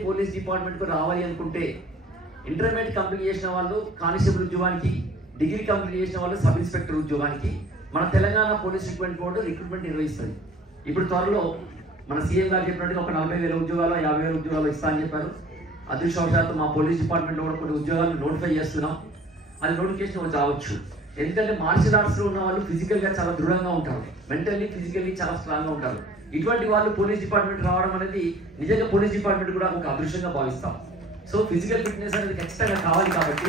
Police department కు రావాలి అనుకుంటే ఇంటర్మీడియట్ కంప్లీట్ చేసిన వాళ్ళు కానిస్టేబుల్ ఉద్యోగానికి, డిగ్రీ కంప్లీట్ చేసిన వాళ్ళు సబ్ ఇన్స్పెక్టర్ ఉద్యోగానికి మన Telangana police recruitment board recruitment నిర్వహిస్తుంది. ఇప్పుడు త్వరలో మన సీఎం గారు చెప్పినట్టుగా ఒక 40,000 ఉద్యోగాలు 50,000 ఉద్యోగాలు ఇస్తా అని చెప్పారు. అదృష్టవశాత్తు మా పోలీస్ డిపార్ట్మెంట్లో కూడా కొన్ని ఉద్యోగాలను నోటిఫై చేస్తున్నాం. అది నోటిఫికేషన్ రావచ్చు. ఎందుకంటే మార్షల్ ఆర్ట్స్లో ఉన్న వాళ్ళు ఫిజికల్గా చాలా దృఢంగా ఉంటారు, మెంటల్లీ ఫిజికల్లీ చాలా స్ట్రాంగ్గా ఉంటారు. ఇటువంటి వాళ్ళు పోలీస్ డిపార్ట్మెంట్ రావడం అనేది నిజంగా పోలీస్ డిపార్ట్మెంట్ కూడా ఒక అదృష్టంగా భావిస్తాం. సో ఫిజికల్ ఫిట్నెస్ అనేది ఖచ్చితంగా కావాలి. కాబట్టి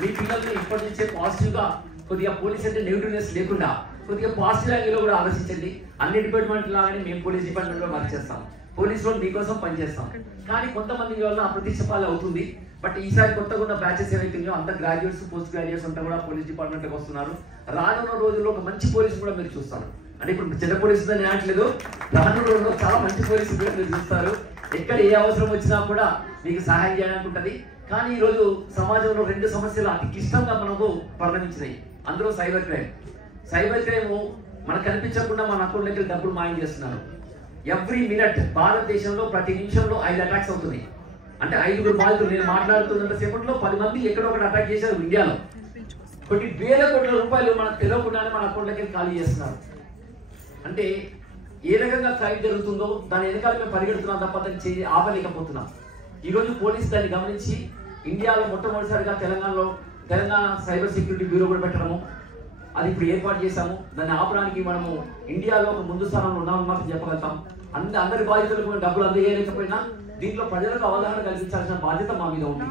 మీ పిల్లల్ని ఇప్పటి నుంచే పాజిటివ్గా, కొద్దిగా పోలీస్ అంటే నెగిటివ్నెస్ లేకుండా కొద్దిగా పాజిటివ్ యాంగిల్లో కూడా ఆలోచించండి. అన్ని డిపార్ట్మెంట్ లాగానే మేము పోలీస్ డిపార్ట్మెంట్లో వర్క్ చేస్తాం, పోలీస్ వాళ్ళు మీకోసం పనిచేస్తాం. కానీ కొంతమంది వల్ల అప్రతిష్ట పాలు అవుతుంది. బట్ ఈసారి కొత్తగా ఉన్న బ్యాచెస్ ఏవైతున్నాయో అంత గ్రాడ్యుయేట్స్, పోస్ట్ గ్రాడ్యుయేట్స్ అంతా కూడా పోలీస్ డిపార్ట్మెంట్కి వస్తున్నారు. రానున్న రోజుల్లో ఒక మంచి పోలీసు కూడా మీరు చూస్తారు. అంటే ఇప్పుడు చిన్న పోలీసు అని అనట్లేదు, రానున్న రోజుల్లో చాలా మంచి పోలీసు కూడా మీరు చూస్తారు. ఎక్కడ ఏ అవసరం వచ్చినా కూడా మీకు సహాయం చేయడానికి ఉంటుంది. కానీ ఈరోజు సమాజంలో 2 సమస్యలు అతి క్లిష్టంగా మనకు పరిణమించినాయి. అందులో సైబర్ క్రైమ్. సైబర్ క్రైమ్ మనకు కనిపించకుండా మన అకౌంట్లోకి డబ్బులు మాయం చేస్తున్నారు. ఎవ్రీ మినిట్ భారతదేశంలో ప్రతి నిమిషంలో 5 అటాక్స్ అవుతున్నాయి. అంటే 5 బాధితులు. నేను మాట్లాడుతున్నంత సేపట్లో 10 మంది ఎక్కడో ఒకటి అటాక్ చేశారు ఇండియాలో. కొన్ని వేల కోట్ల రూపాయలు మనకు తెలియకుండానే మన అకౌంట్లోకి ఖాళీ చేస్తున్నారు. అంటే ఏ రకంగా క్రైమ్ జరుగుతుందో దాని వెనకాల మేము పరిగెడుతున్నాం తప్ప దాన్ని ఆపలేకపోతున్నాం. ఈరోజు పోలీసు దాన్ని గమనించి ఇండియాలో మొట్టమొదటిసారిగా తెలంగాణ సైబర్ సెక్యూరిటీ బ్యూరో కూడా పెట్టడము, అది ఇప్పుడు ఏర్పాటు చేశాము. దాన్ని ఆపడానికి మనము ఇండియాలో ఒక ముందు స్థానంలో ఉన్నామని మాత్రం చెప్పగలుగుతాం. అందరి బాధ్యతలకు డబ్బులు అందజేయలేకపోయినా దీంట్లో ప్రజలకు అవగాహన కల్పించాల్సిన బాధ్యత మా మీద ఉంది.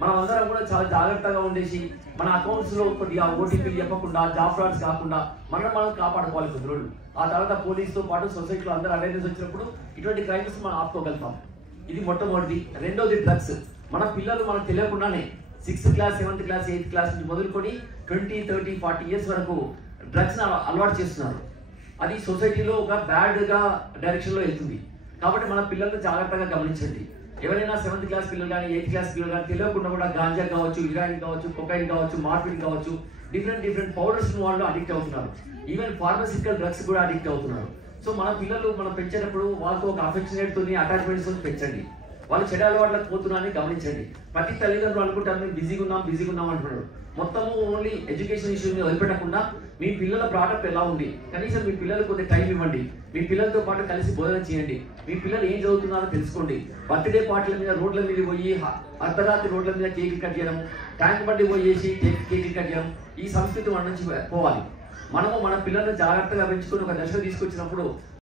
మనం అందరం కూడా చాలా జాగ్రత్తగా ఉండేసి మన అకౌంట్స్లో కొద్దిగా ఓటీపీలు చెప్పకుండా, జాబ్ ఫ్రాడ్స్ కాకుండా మనం కాపాడుకోవాలి కొద్ది రోజులు. ఆ తర్వాత పోలీసుతో పాటు సొసైటీలో అందరూ అవేర్నెస్ వచ్చినప్పుడు ఇటువంటి క్రైమ్స్ మనం ఆపుకోగలుగుతాం. ఇది మొట్టమొదటిది. రెండోది డ్రగ్స్. మన పిల్లలు మనకు తెలియకుండానే 6th class, 7th class, 8th class నుంచి మొదలుకొని 20, 30, 40 ఇయర్స్ వరకు డ్రగ్స్ అలవాటు చేస్తున్నారు. అది సొసైటీలో ఒక బ్యాడ్గా డైరెక్షన్లో వెళ్తుంది. కాబట్టి మన పిల్లల్ని జాగ్రత్తగా గమనించండి. ఎవరైనా 7th క్లాస్ పిల్లలు కానీ 8th క్లాస్ పిల్లలు కానీ తెలియకుండా కూడా గాంజా కావచ్చు, ఇరాయిన్ కావచ్చు, కొకైన్ కావచ్చు, మార్ఫిన్ కావచ్చు, డిఫరెంట్ పౌడర్స్ వాళ్ళు అడిక్ట్ అవుతున్నారు. ఈవెన్ ఫార్మసిటికల్ డ్రగ్స్ కూడా అడిక్ట్ అవుతున్నారు. సో మన పిల్లలు మనం పెంచేటప్పుడు వాళ్ళతో ఒక అఫెక్షనేట్తో అటాచ్మెంట్స్ పెంచండి. వాళ్ళు చెడు అలవాట్లకు పోతున్నారని గమనించండి. ప్రతి తల్లిదండ్రులు అనుకుంటారు మేము బిజీగా ఉన్నాం అంటున్నారు. మొత్తము ఓన్లీ ఎడ్యుకేషన్ ఇష్యూని వదిలిపెట్టకుండా మీ పిల్లల బ్రాటప్ ఎలా ఉంది, కనీసం మీ పిల్లలకు కొద్దిగా టైం ఇవ్వండి. మీ పిల్లలతో పాటు కలిసి భోజనం చేయండి. మీ పిల్లలు ఏం చదువుతున్నారో తెలుసుకోండి. బర్త్డే పార్టీల మీద రోడ్ల మీద పోయి అర్ధరాత్రి రోడ్ల మీద కేక్ కట్ చేయడం, ట్యాంక్ బండి పోయేసి కేక్ కట్ చేయడం, ఈ సంస్కృతి మన నుంచి పోవాలి. మనము మన పిల్లల్ని జాగ్రత్తగా పెంచుకొని ఒక దశ తీసుకొచ్చినప్పుడు